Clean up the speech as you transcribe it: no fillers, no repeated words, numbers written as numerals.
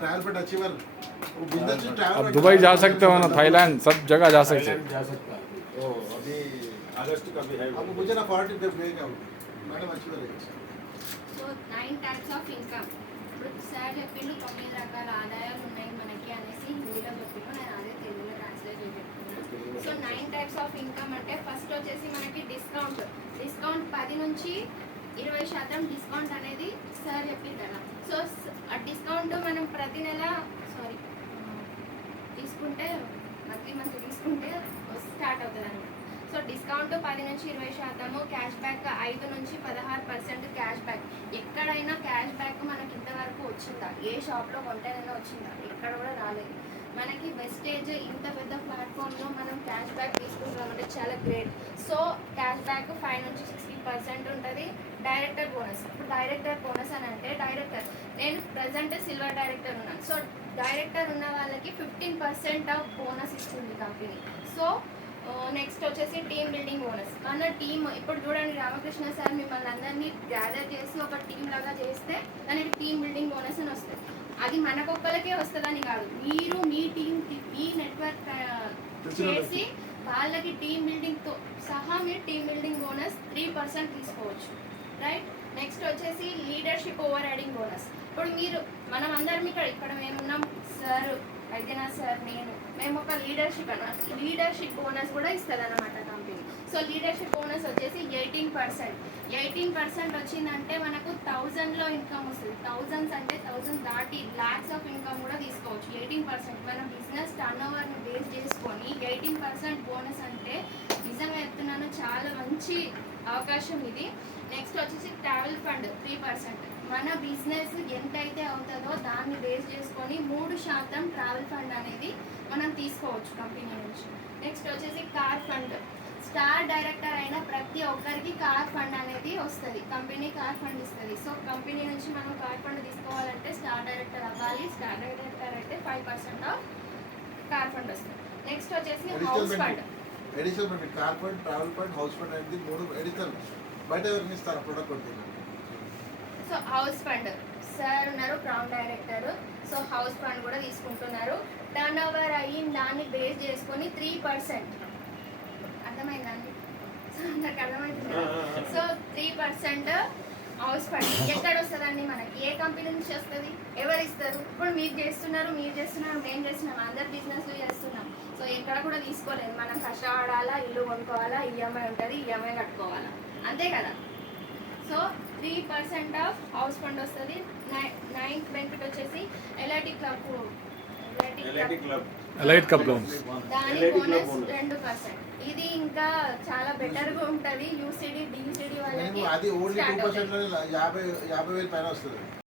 Travel पर achiever business अब Dubai जा सकते हो ना, थाईलैंड सब जगह जा सकते हैं। जा सकता है। तो अभी अगस्त का भी है। आपको मुझे ना 40 पे पे क्या मैडम अचीवर है సో 9 టైప్స్ ఆఫ్ ఇన్కమ్. ఇప్పుడు సార్ చెప్పిండు 9 రకాల ఆదాయాలు ఉన్నాయి మనకి అనేసి హిందీలో చెప్పిండు, నేను అదే తెలుగులో ట్రాన్స్లేట్ చేసి చెప్తున్నాను. సో 9 టైప్స్ ఆఫ్ ఇన్కమ్ అంటే ఫస్ట్ వచ్చేసి మనకి డిస్కౌంట్ 10 నుంచి 20% డిస్కౌంట్ అనేది సార్ చెప్పింది కదా. సో ఆ డిస్కౌంట్ మనం ప్రతి నెల తీసుకుంటే ప్రతి మంత్ తీసుకుంటే స్టార్ట్ అవుతుంది అనమాట. సో డిస్కౌంట్ 10 నుంచి 20%, క్యాష్ బ్యాక్ 5 నుంచి 16% క్యాష్ బ్యాక్. ఎక్కడైనా క్యాష్ బ్యాక్ మనకి ఇంతవరకు వచ్చిందా? ఏ షాప్లో కొంటేనైనా వచ్చిందా? ఎక్కడ కూడా రాలేదు. మనకి వెస్టేజ్ ఇంత పెద్ద ప్లాట్ఫామ్లో మనం క్యాష్ బ్యాక్ తీసుకుంటామంటే చాలా గ్రేట్. సో క్యాష్ బ్యాక్ 5 నుంచి 60% ఉంటుంది. Director bonus. ఇప్పుడు డైరెక్టర్ బోనస్ అని అంటే డైరెక్టర్, నేను ప్రజెంట్ సిల్వర్ డైరెక్టర్ ఉన్నాను. సో డైరెక్టర్ ఉన్న వాళ్ళకి 15% ఆఫ్ బోనస్ ఇస్తుంది కంపెనీ. సో నెక్స్ట్ వచ్చేసి టీమ్ బిల్డింగ్ బోనస్. మన టీమ్ ఇప్పుడు చూడండి, రామకృష్ణ సార్ మిమ్మల్ని అందరినీ గ్యాదర్ చేసి ఒక టీమ్ లాగా చేస్తే దానికి టీమ్ బిల్డింగ్ బోనస్ అని వస్తుంది. అది మనకొక్కరికే వస్తుందని కాదు, మీరు మీ టీంకి మీ నెట్వర్క్ చేసి వాళ్ళకి టీమ్ బిల్డింగ్తో సహా మీరు టీమ్ బిల్డింగ్ బోనస్ 3% తీసుకోవచ్చు. రైట్. నెక్స్ట్ వచ్చేసి లీడర్షిప్ ఓవర్ రైడింగ్ బోనస్. ఇప్పుడు మీరు మనం అందరం ఇక్కడ మేమున్నాం, సార్ వైద్యనాథ్ సార్, మేము ఒక లీడర్షిప్ అన్నమాట. లీడర్షిప్ బోనస్ కూడా ఇస్తుంది అన్నమాట కంపెనీ. సో లీడర్షిప్ బోనస్ వచ్చేసి 18% వచ్చిందంటే మనకు 1000లో ఇన్కమ్ వస్తుంది. థౌజండ్స్ అంటే 1000 దాటి ల్యాక్స్ ఆఫ్ ఇన్కమ్ కూడా తీసుకోవచ్చు. 18% మన బిజినెస్ టర్న్ ఓవర్ని బేస్ చేసుకొని 18% బోనస్ అంటే నిజంగా చెప్తున్నాను, చాలా మంచి అవకాశం ఇది. నెక్స్ట్ వచ్చేసి ట్రావెల్ ఫండ్ 3%. మన బిజినెస్ ఎంతైతే అవుతుందో దాన్ని బేస్ చేసుకొని 3% ట్రావెల్ ఫండ్ అనేది మనం తీసుకోవచ్చు కంపెనీ నుంచి. నెక్స్ట్ వచ్చేసి కార్ ఫండ్. స్టార్ డైరెక్టర్ అయిన ప్రతి ఒక్కరికి కార్ ఫండ్ అనేది వస్తుంది, కంపెనీ కార్ ఫండ్ ఇస్తుంది. సో కంపెనీ నుంచి మనం కార్ ఫండ్ తీసుకోవాలంటే స్టార్ డైరెక్టర్ అవ్వాలి. స్టార్ డైరెక్టర్ అయితే 5% ఆఫ్ కార్ ఫండ్ వస్తుంది. నెక్స్ట్ వచ్చేసి house fund. Additional benefit car fund, travel fund, house fund అనేది 3 ఎడిషనల్. బయట ఎవరికి ఇస్తారు ప్రొడక్ట్ కొడుతున్నారు. సో హౌస్ ఫండ్ సార్ ఉన్నారు, crown director. So house fund కూడా తీసుకుంటున్నారు. టర్న్ ఓవర్ అయిన దాన్ని బేస్ చేసుకొని 3%. అర్థమైందండి? సో నాకు అర్థమవుతుంది. సో 3% హౌస్ ఫండ్ ఎక్కడ వస్తుందండి? మనకి ఏ కంపెనీ నుంచి వస్తుంది? ఎవరు ఇస్తారు? ఇప్పుడు మీరు చేస్తున్నారు, మేము చేస్తున్నాం, అందరు బిజినెస్లు చేస్తున్నాం. సో ఎక్కడ కూడా తీసుకోలేదు. మనం కష్టపడాలా, ఇల్లు కొనుక్కోవాలా, ఈఎంఐ ఉంటుంది, ఈఎంఐ కట్టుకోవాలా, అంతే కదా. సో 3% ఆఫ్ హౌస్ ఫండ్ వస్తుంది. 9th బెనిఫిట్ వచ్చేసి ఎలైట్ క్లబ్ లోన్స్, దాని బోనస్ 2%. ఇది ఇంకా చాలా బెటర్గా ఉంటుంది. యూసిడి, డిసిడి వాళ్ళకి అది ఓన్లీ 2% 50,000 పైన వస్తుంది.